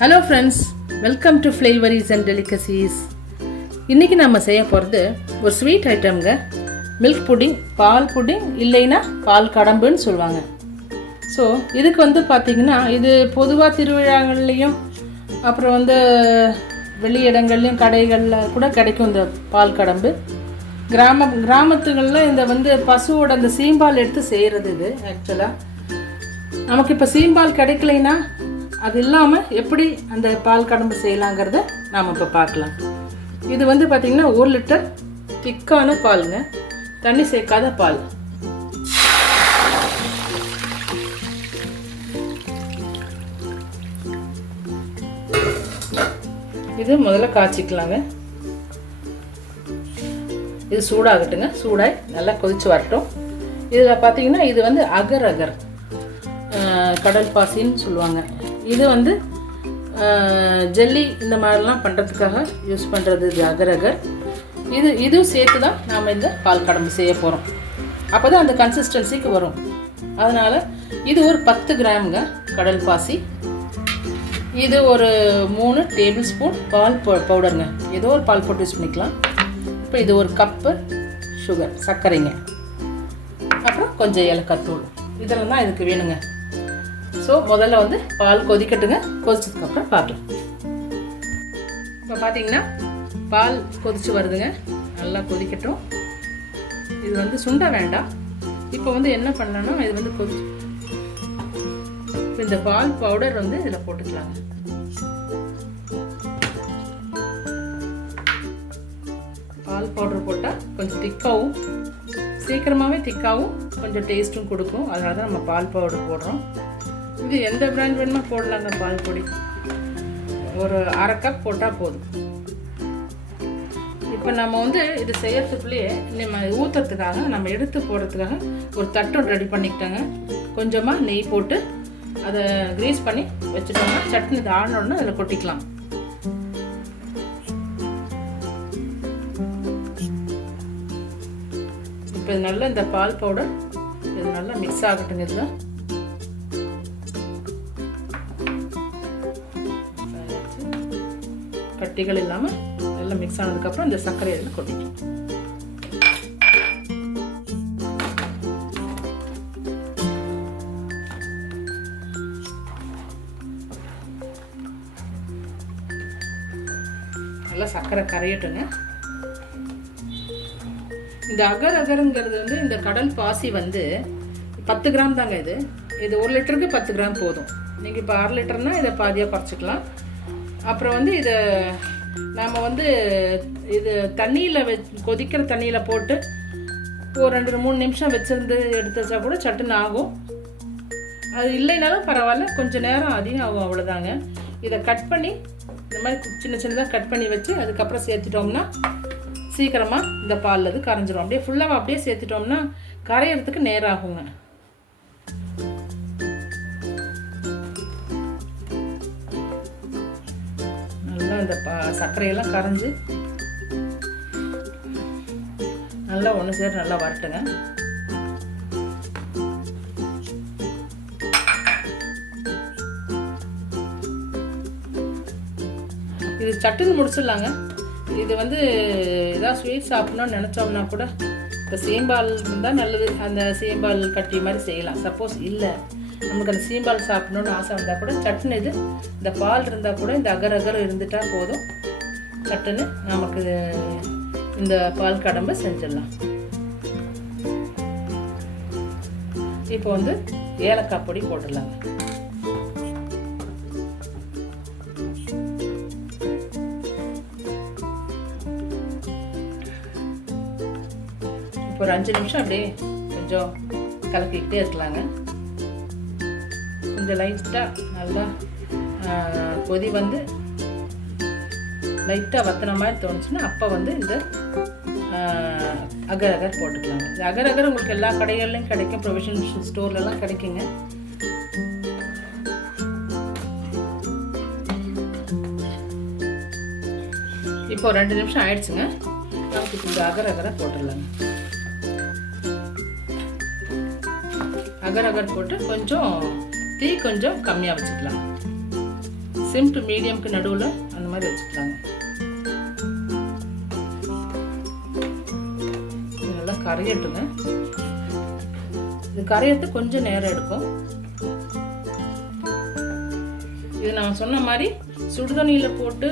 Hello friends, welcome to flavours and delicacies. இன்றைக்கி நம்ம செய்ய போகிறது ஒரு ஸ்வீட் ஐட்டம்ங்க. மில்க் புட்டிங், பால் புட்டிங், இல்லைன்னா பால் கடம்புன்னு சொல்லுவாங்க. ஸோ இதுக்கு பார்த்திங்கன்னா இது பொதுவாக திருவிழாங்கள்லேயும் அப்புறம் வெளி இடங்கள்லையும் கடைகளில் கூட கிடைக்கும். இந்த பால் கடம்பு கிராமத்துகளில் இந்த பசுவோட அந்த சீம்பால் எடுத்து செய்கிறது. இது ஆக்சுவலாக நமக்கு இப்போ சீம்பால் கிடைக்கலைன்னா அது இல்லாமல் எப்படி அந்த பால் கடம்பு செய்யலாங்கிறத நாம் இப்போ பார்க்கலாம். இது பார்த்திங்கன்னா 1 லிட்டர் திக்கான பாலுங்க, தண்ணி சேர்க்காத பால். இது முதல்ல காய்ச்சிக்கலாங்க. இது சூடாகட்டுங்க. சூடாய் நல்லா கொதித்து வரட்டும். இதில் பார்த்திங்கன்னா இது அகர் அகர் கடல் பாசின்னு சொல்லுவாங்க. இது ஜெல்லி இந்த மாதிரிலாம் பண்ணுறதுக்காக யூஸ் பண்ணுறது. இது அகர் அகர். இதுவும் சேர்த்து தான் நாம் இந்த பால் கடம்பு செய்ய போகிறோம். அப்போ தான் அந்த கன்சிஸ்டன்சிக்கு வரும். அதனால் இது ஒரு 10 கிராமுங்க கடல் பாசி. இது ஒரு 3 டேபிள் ஸ்பூன் பால் பவுடருங்க. ஏதோ ஒரு பால் போட்டு யூஸ் பண்ணிக்கலாம். இப்போ இது ஒரு கப்பு சுகர், சர்க்கரைங்க. அப்புறம் கொஞ்சம் ஏலக்காய் தூள். இதெல்லாம் தான் இதுக்கு வேணுங்க. ஸோ முதல்ல பால் கொதிக்கட்டுங்க. கொதிச்சதுக்கப்புறம் பார்க்கலாம். இப்போ பார்த்தீங்கன்னா பால் கொதிச்சு வருதுங்க. நல்லா கொதிக்கட்டும். இது சுண்ட வேண்டாம். இப்போ என்ன பண்ணலாம்னா இது கொதிச்சு இந்த பால் பவுடர் இதில் போட்டுக்கலாங்க. பால் பவுடர் போட்டால் கொஞ்சம் திக்காகவும், சீக்கிரமாகவே திக்காகவும், கொஞ்சம் டேஸ்ட்டும் கொடுக்கும். அதனால தான் நம்ம பால் பவுடர் போடுறோம். இது எந்த பிராண்ட் வேணுமோ போடலாங்க. பால் பொடி ஒரு 1/2 கப் போட்டால் போதும். இப்போ நம்ம இது செய்யறதுக்குள்ளேயே நம்ம ஊற்றுறதுக்காக, நம்ம எடுத்து போடுறதுக்காக ஒரு தட்டம் ரெடி பண்ணிக்கிட்டாங்க. கொஞ்சமாக நெய் போட்டு அதை கிரீஸ் பண்ணி வச்சுட்டோம்னா சட்னி இது ஆடணுன்னு அதில் கொட்டிக்கலாம். இப்போ இது நல்லா இந்த பால் பவுடர் இது நல்லா மிக்ஸ் ஆகட்டுங்க. இதில் கட்டிகள் இல்லாமல் எல்லாம் மிக்ஸ் ஆனதுக்கப்புறம் இந்த சர்க்கரை எல்லாம் கொட்டிக்கலாம். நல்லா சர்க்கரை கரையட்டுங்க. இந்த அகர் அகருங்கிறது இந்த கடல் பாசி 10 கிராம் தாங்க. இது 1 லிட்டருக்கு 10 கிராம் போதும். நீங்கள் இப்போ 1/2 லிட்டர்னா இதை பாதியாக குறைச்சிக்கலாம். அப்புறம் இதை நாம் இது தண்ணியில் கொதிக்கிற தண்ணியில் போட்டு ஒரு 2-3 நிமிஷம் வச்சுருந்து எடுத்து வச்சா கூட சட்டுன்னு ஆகும். அது இல்லைனாலும் பரவாயில்ல, கொஞ்சம் நேரம் அதிகம் ஆகும், அவ்வளோதாங்க. இதை கட் பண்ணி இந்த மாதிரி சின்ன சின்னதாக கட் பண்ணி வச்சு அதுக்கப்புறம் சேர்த்துட்டோம்னா சீக்கிரமாக இந்த பால் கரைஞ்சிரும். அப்படியே ஃபுல்லாக அப்படியே சேர்த்துட்டோம்னா கரையிறதுக்கு நேரம் ஆகுங்க. இந்த சர்க்கரையெல்லாம் கரைஞ்சி நல்லா ஒன்று சேர நல்லா வரட்டுங்க. இது சட்டுன்னு முடிச்சிடலாங்க. இது ஏதாவது ஸ்வீட் சாப்பிட்ணுன்னு நினச்சோம்னா கூட இப்போ சீம்பால் இருந்தால் நல்லது. அந்த சீம்பால் கட்டி மாதிரி செய்யலாம். சப்போஸ் இல்லை நமக்கு அந்த சீம்பால் சாப்பிட்ணுன்னு ஆசை வந்தால் கூட சட்டுன்னு இந்த பால் இருந்தால் கூட இந்த அகர் அகர் இருந்துட்டால் போதும். சட்டுன்னு நமக்கு இந்த பால் கடம்பு செஞ்சிடலாம். இப்போ ஏலக்காய் பொடி போட்டுடலாங்க. இப்போ ஒரு 5 நிமிஷம் அப்படியே கொஞ்சம் கலக்கிக்கிட்டே இருக்கலாங்க. கொஞ்சம் லைட்டாக நல்லா கொதி லைட்டாக வத்தின மாதிரி தோணுச்சுன்னா அப்போ இந்த அகர் அகர் போட்டுக்கலாங்க. இந்த அகர் அகர் உங்களுக்கு எல்லா கடைகள்லையும் கிடைக்கும், ப்ரொவிஷனல் ஸ்டோர்லலாம் கிடைக்குங்க. இப்போ 2 நிமிஷம் ஆயிடுச்சுங்க. நமக்கு இப்போ இந்த அகர் அகரை போட்டுடலாங்க. அகர் அகர் போட்டு கொஞ்சம் தீ கொஞ்சம் கம்மியாக வச்சுக்கலாம். சிம் டு மீடியம்க்கு நடுவில் அந்த மாதிரி வச்சுக்கலாங்க. இது நல்லா கரையட்டுங்க. இது கரையறது கொஞ்சம் நேரம் எடுக்கும். இது நான் சொன்ன மாதிரி சுடுதண்ணியில் போட்டு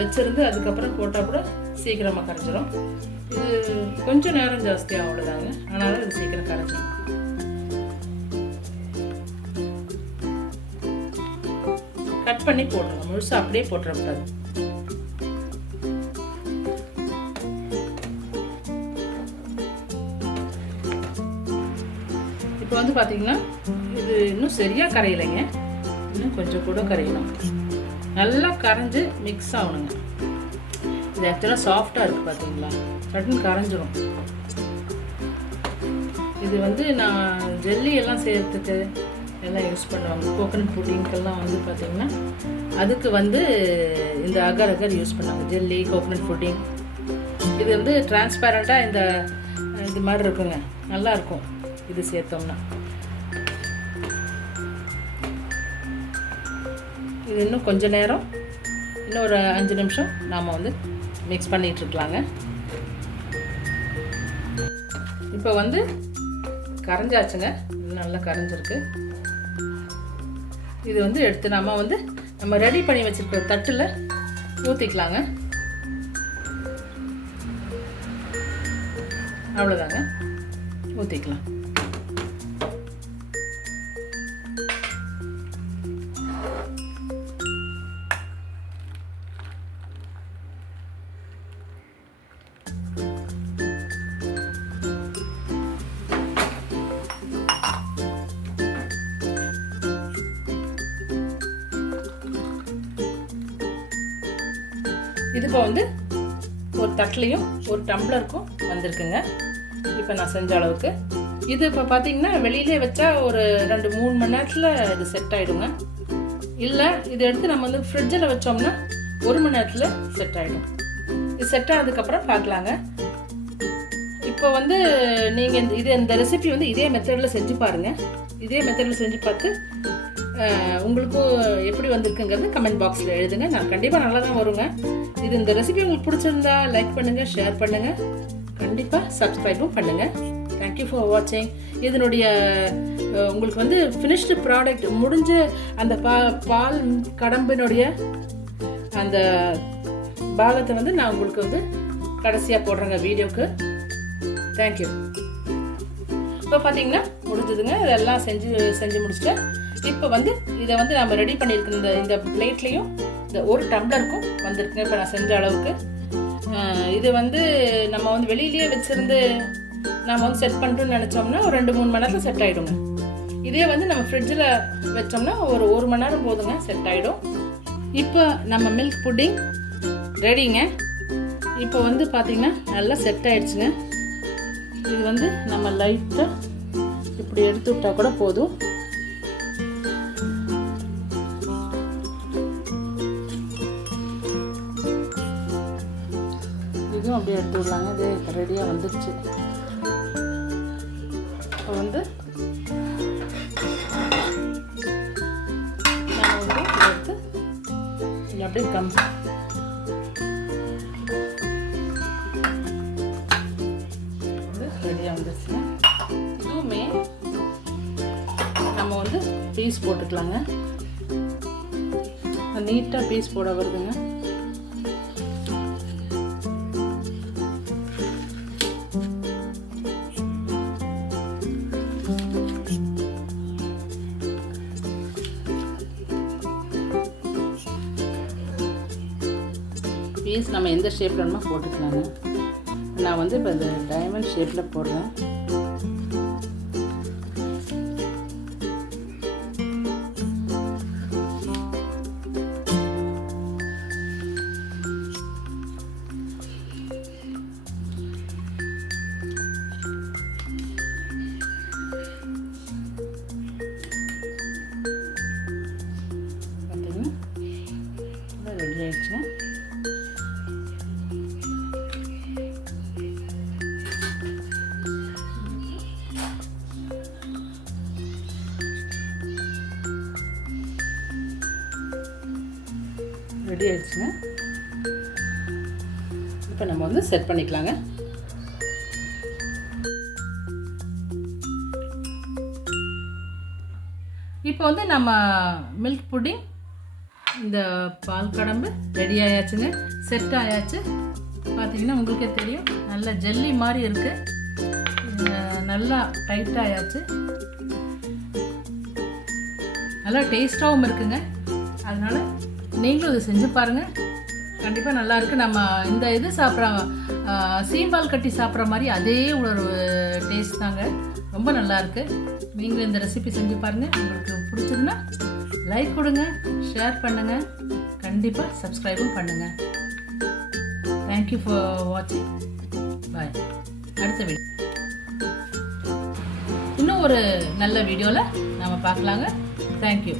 வச்சிருந்து அதுக்கப்புறம் போட்டால் கூட சீக்கிரமாக கரைஞ்சிடும். இது கொஞ்சம் நேரம் ஜாஸ்தியாக அவ்வளோதாங்க, ஆனாலும் இது சீக்கிரம் கரைஞ்சிடும். கட் பண்ணி போட்டுருங்க, முழுசாக அப்படியே போட்டுறக்கூடாது. இப்போ வந்து பார்த்தீங்கன்னா இது இன்னும் சரியாக கரையலைங்க, இன்னும் கொஞ்சம் கூட கரையணும். நல்லா கரைஞ்சி மிக்ஸ் ஆகணுங்க. இது ஆக்சுவலாக சாஃப்டாக இருக்குது பார்த்தீங்களா, சட்டுன்னு கரைஞ்சிரும். இது வந்து நான் ஜெல்லி எல்லாம் செய்கிறதுக்கு எல்லாம் யூஸ் பண்ணுவாங்க. கோகனட் புட்டிங்கெல்லாம் வந்து பார்த்திங்கன்னா அதுக்கு வந்து இந்த அகர் அகர் யூஸ் பண்ணுவாங்க. Jelly, coconut pudding. இது வந்து டிரான்ஸ்பேரண்ட்டாக இந்த இது மாதிரி இருக்குங்க, நல்லாயிருக்கும் இது சேர்த்தோம்னா. இது இன்னும் கொஞ்சம் நேரம், இன்னும் ஒரு 5 நிமிஷம் நாம் வந்து மிக்ஸ் பண்ணிகிட்ருக்கலாங்க. இப்போ வந்து கரைஞ்சாச்சுங்க, நல்லா கரைஞ்சிருக்கு. இது வந்து எடுத்து நம்ம ரெடி பண்ணி வச்சுருக்கிற தட்டில் ஊற்றிக்கலாங்க. அவ்வளோதாங்க, ஊற்றிக்கலாம். இது இப்போ வந்து ஒரு தட்டிலையும் ஒரு டம்ளருக்கும் வந்திருக்குங்க. இப்போ நான் செஞ்ச அளவுக்கு இது இப்போ பார்த்தீங்கன்னா வெளியிலே வச்சா ஒரு 2-3 மணி நேரத்தில் இது செட் ஆகிடுங்க. இல்லை இது எடுத்து நம்ம வந்து ஃப்ரிட்ஜில் வச்சோம்னா 1 மணி நேரத்தில் செட் ஆகிடும். இது செட் ஆனதுக்கப்புறம் பார்க்கலாங்க. இப்போ வந்து நீங்கள் இந்த ரெசிபி வந்து இதே மெத்தடில் செஞ்சு பாருங்கள். இதே மெத்தடில் செஞ்சு பார்த்து உங்களுக்கும் எப்படி வந்திருக்குங்கிறது கமெண்ட் பாக்ஸில் எழுதுங்க. நான் கண்டிப்பாக நல்லா தான் வருங்க. இந்த ரெசிபி உங்களுக்கு பிடிச்சிருந்தா லைக் பண்ணுங்கள், ஷேர் பண்ணுங்கள், கண்டிப்பாக சப்ஸ்கிரைபும் பண்ணுங்கள். தேங்க்யூ ஃபார் வாட்சிங். இதனுடைய உங்களுக்கு வந்து ஃபினிஷ்டு ப்ராடக்ட் முடிஞ்ச அந்த பால் கடம்பினுடைய அந்த பாகத்தை வந்து நான் உங்களுக்கு வந்து கடைசியாக போடுறேங்க வீடியோக்கு. தேங்க்யூ. இப்போ பார்த்தீங்கன்னா முடிஞ்சதுங்க, இதெல்லாம் செஞ்சு முடிச்சிட்டேன். இப்போ வந்து இதை வந்து நம்ம ரெடி பண்ணியிருக்க இந்த பிளேட்லேயும் இந்த ஒரு டம்ளருக்கும் வந்திருக்குங்க இப்போ நான் செஞ்ச அளவுக்கு. இது வந்து நம்ம வந்து வெளியிலேயே வச்சுருந்து நம்ம வந்து செட் பண்ணிட்டோம்னு நினச்சோம்னா ஒரு 2-3 மணி நேரத்தில் செட் ஆகிடுங்க. இதே வந்து நம்ம ஃப்ரிட்ஜில் வச்சோம்னா ஒரு 1 மணி நேரம் போதுங்க, செட் ஆகிடும். இப்போ நம்ம மில்க் புட்டிங் ரெடிங்க. இப்போ வந்து பார்த்திங்கன்னா நல்லா செட் ஆகிடுச்சுங்க. இது வந்து நம்ம லைட்டாக இப்படி எடுத்து விட்டால் கூட போதும். இதுவும் அப்படியே எடுத்து விடலாங்க. இது ரெடியாக வந்துடுச்சு. இப்போ வந்து நான் வந்து எடுத்து அப்படியே ரெடியாக வந்துடுச்சுங்க. இதுவுமே நம்ம வந்து பீஸ் போட்டுக்கலாங்க. நீட்டாக பீஸ் போட வருதுங்க. பீஸ் நம்ம எந்த ஷேப்பில் வேணுமோ போட்டுக்கலாங்க. நான் வந்து இப்போ இந்த டைமண்ட் ஷேப்பில் போடுறேன். ரெடி ஆயிடுச்சுங்க. ரெடி ஆயிடுச்சுங்க. இப்போ நம்ம வந்து செட் பண்ணிக்கலாங்க. இப்போ வந்து நம்ம மில்க் புட்டிங், இந்த பால் கடம்பு ரெடி ஆயாச்சுங்க, செட் ஆயாச்சு. பார்த்தீங்கன்னா உங்களுக்கே தெரியும், நல்ல ஜெல்லி மாதிரி இருக்குது, நல்லா டைட்டாக ஆயாச்சு, நல்லா டேஸ்ட்டாகவும் இருக்குங்க. அதனால் நீங்களும் இது செஞ்சு பாருங்கள், கண்டிப்பாக நல்லாயிருக்கு. நம்ம இந்த இது சாப்பிட்றாங்க, சீம்பால் கட்டி சாப்பிட்ற மாதிரி அதே ஒரு டேஸ்ட் தாங்க, ரொம்ப நல்லாயிருக்கு. நீங்களும் இந்த ரெசிபி செஞ்சு பாருங்கள். உங்களுக்கு பிடிச்சதுன்னா லைக் கொடுங்க, ஷேர் பண்ணுங்கள், கண்டிப்பாக சப்ஸ்கிரைபும் பண்ணுங்கள். தேங்க்யூ ஃபார் வாட்சிங். பாய். அடுத்த வீடியோ, இன்னும் ஒரு நல்ல வீடியோவில் நாம் பார்க்கலாங்க. தேங்க்யூ.